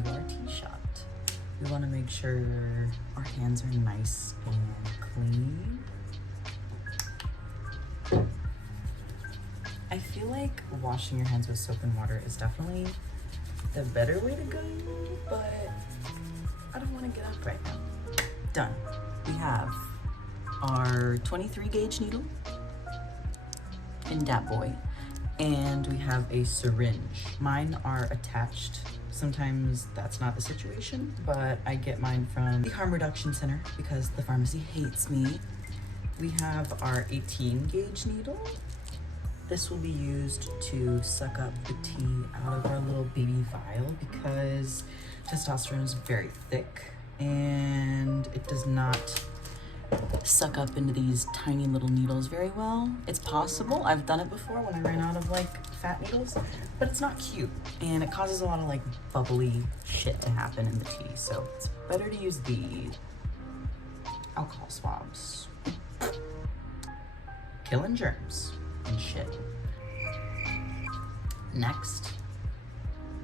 do our tea shot. We want to make sure our hands are nice and clean. I feel like washing your hands with soap and water is definitely the better way to go, but I don't want to get up right now. Done. We have our 23 gauge needle in that boy, and we have a syringe. Mine are attached. Sometimes that's not the situation, but I get mine from the Harm Reduction Center because the pharmacy hates me. We have our 18 gauge needle. This will be used to suck up the tea out of our little baby vial because testosterone is very thick and it does not suck up into these tiny little needles very well. It's possible. I've done it before when I ran out of like fat needles, but it's not cute and it causes a lot of like bubbly shit to happen in the tea. So it's better to use the alcohol swabs. Killing germs and shit. Next,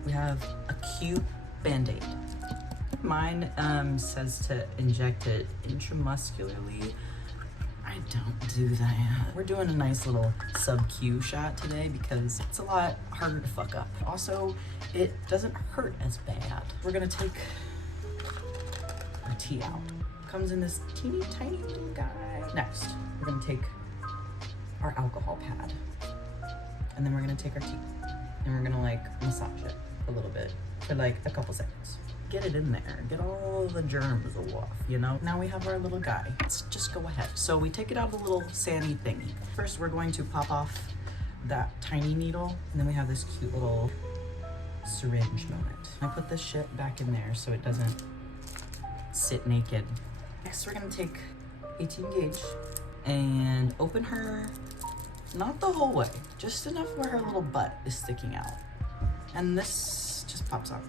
we have a cute Band-Aid. Mine says to inject it intramuscularly. I don't do that. We're doing a nice little subQ shot today because it's a lot harder to fuck up. Also, it doesn't hurt as bad. We're gonna take our tea out. Comes in this teeny tiny little guy. Next, we're gonna take our alcohol pad, and then we're gonna take our tea and we're gonna like massage it a little bit for like a couple seconds. Get it in there, get all the germs off, you know? Now we have our little guy. Let's just go ahead. So we take it out of the little sandy thingy. First, we're going to pop off that tiny needle, and then we have this cute little syringe moment. I put this shit back in there so it doesn't sit naked. Next, we're gonna take 18 gauge and open her, not the whole way, just enough where her little butt is sticking out. And this just pops on.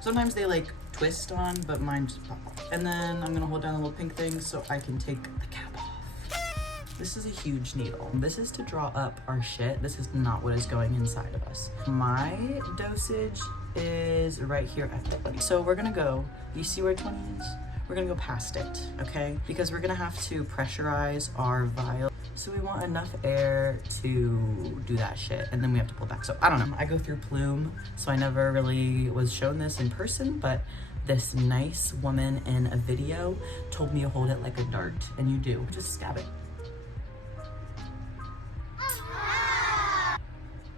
Sometimes they like twist on, but mine just pop off. And then I'm gonna hold down the little pink thing so I can take the cap off. This is a huge needle. This is to draw up our shit. This is not what is going inside of us. My dosage is right here at 20. So we're gonna go, you see where 20 is? We're gonna go past it, okay? Because we're gonna have to pressurize our vial. So we want enough air to do that shit, and then we have to pull back. So I don't know, I go through Plume, so I never really was shown this in person, but this nice woman in a video told me to hold it like a dart, and you do. Just stab it.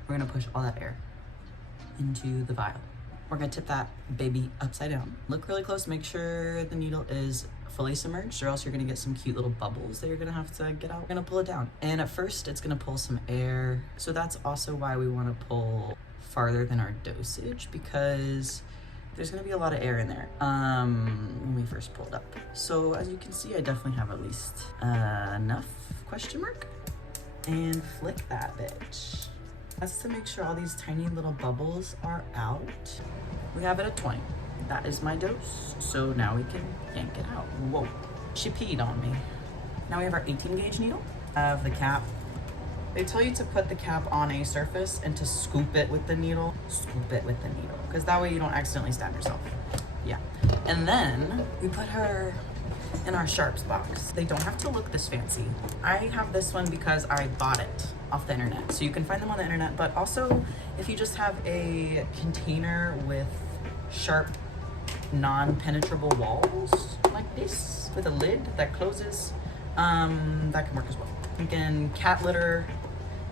We're gonna push all that air into the vial. We're gonna tip that baby upside down. Look really close, make sure the needle is fully submerged, or else you're gonna get some cute little bubbles that you're gonna have to get out. We're gonna pull it down. And at first, it's gonna pull some air. So that's also why we wanna pull farther than our dosage, because there's gonna be a lot of air in there when we first pulled up. So as you can see, I definitely have at least enough, question mark, and flick that bitch. That's to make sure all these tiny little bubbles are out. We have it at 20. That is my dose. So now we can yank it out. Whoa, she peed on me. Now we have our 18 gauge needle. I have the cap. They tell you to put the cap on a surface and to scoop it with the needle. Scoop it with the needle, because that way you don't accidentally stab yourself. Yeah. And then we put her in our sharps box. They don't have to look this fancy. I have this one because I bought it off the internet. So you can find them on the internet, but also if you just have a container with sharp, non-penetrable walls like this with a lid that closes, that can work as well. I'm thinking cat litter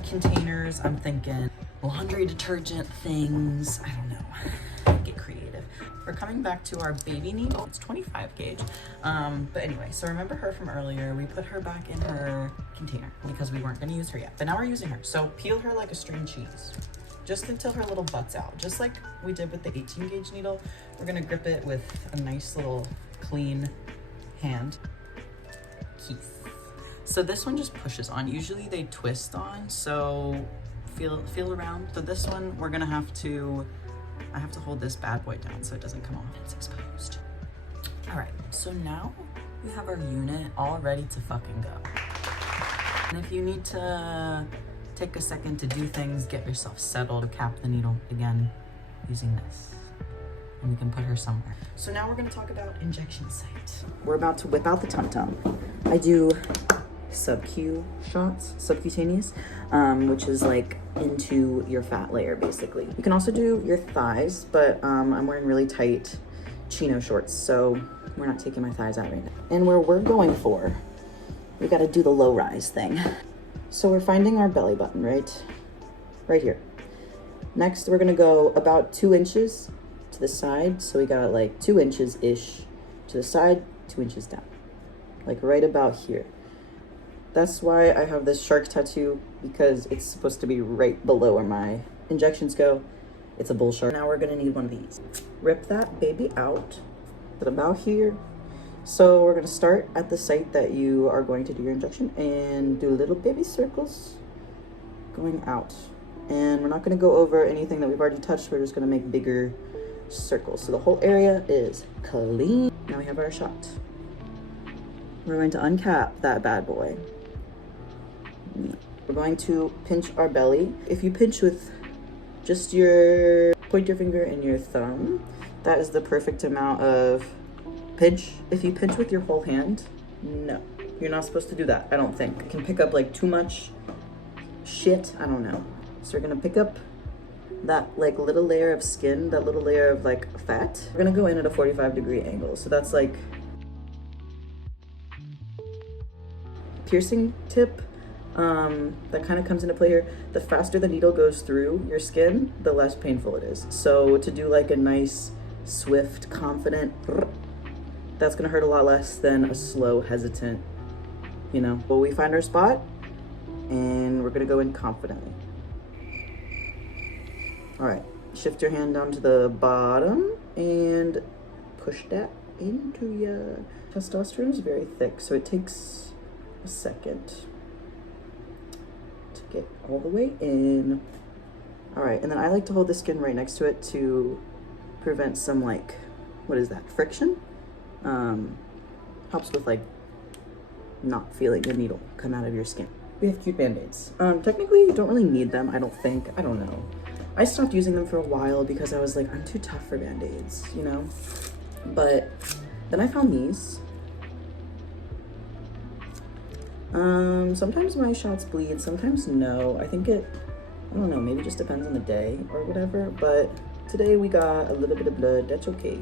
containers. I'm thinking laundry detergent things. I don't know. Get creative. We're coming back to our baby needle. It's 25 gauge. But anyway, so remember her from earlier. We put her back in her container because we weren't gonna use her yet, but now we're using her. So peel her like a string cheese, just until her little butt's out. Just like we did with the 18 gauge needle, we're gonna grip it with a nice little clean hand. Keatts. So this one just pushes on. Usually they twist on, so feel around. So this one, we're gonna have to, I have to hold this bad boy down so it doesn't come off. It's exposed. All right, so now we have our unit all ready to fucking go. And if you need to take a second to do things, get yourself settled, cap the needle again using this. and we can put her somewhere. So now we're gonna talk about injection site. We're about to whip out the tum-tum. I do subQ shots, subcutaneous, which is like into your fat layer, basically. You can also do your thighs, but I'm wearing really tight chino shorts, so we're not taking my thighs out right now. And where we're going for, we gotta do the low rise thing. So we're finding our belly button, right here. Next, we're gonna go about 2 inches to the side. So we got like 2 inches-ish to the side, 2 inches down, like right about here. That's why I have this shark tattoo, because it's supposed to be right below where my injections go. It's a bull shark. Now we're gonna need one of these. Rip that baby out at about here. So we're gonna start at the site that you are going to do your injection and do little baby circles going out. And we're not gonna go over anything that we've already touched. We're just gonna make bigger circles. So the whole area is clean. Now we have our shot. We're going to uncap that bad boy. We're going to pinch our belly. If you pinch with just your pointer finger and your thumb, that is the perfect amount of pinch. If you pinch with your whole hand, no, you're not supposed to do that, I don't think. It can pick up like too much shit, I don't know. So we're gonna pick up that like little layer of skin, that little layer of like fat. We're gonna go in at a 45-degree angle. So that's like piercing tip. That kind of comes into play here. The faster the needle goes through your skin, the less painful it is. So to do like a nice, swift, confident, that's gonna hurt a lot less than a slow, hesitant, you know. Well, we find our spot and we're gonna go in confidently. All right, shift your hand down to the bottom and push that into ya. Testosterone is very thick, so it takes a second to get all the way in. All right, and then I like to hold the skin right next to it to prevent some like, what is that, friction? Helps with like not feeling the needle come out of your skin. We have cute band-aids. Technically you don't really need them, I don't think, I don't know. I stopped using them for a while because I was like, I'm too tough for band-aids, you know? But then I found these. Sometimes my shots bleed, sometimes no. I think it, I don't know, maybe just depends on the day or whatever, but today we got a little bit of blood, that's okay.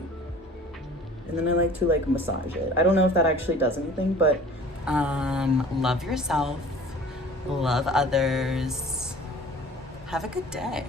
And then I like to like massage it. I don't know if that actually does anything, but love yourself, love others, have a good day.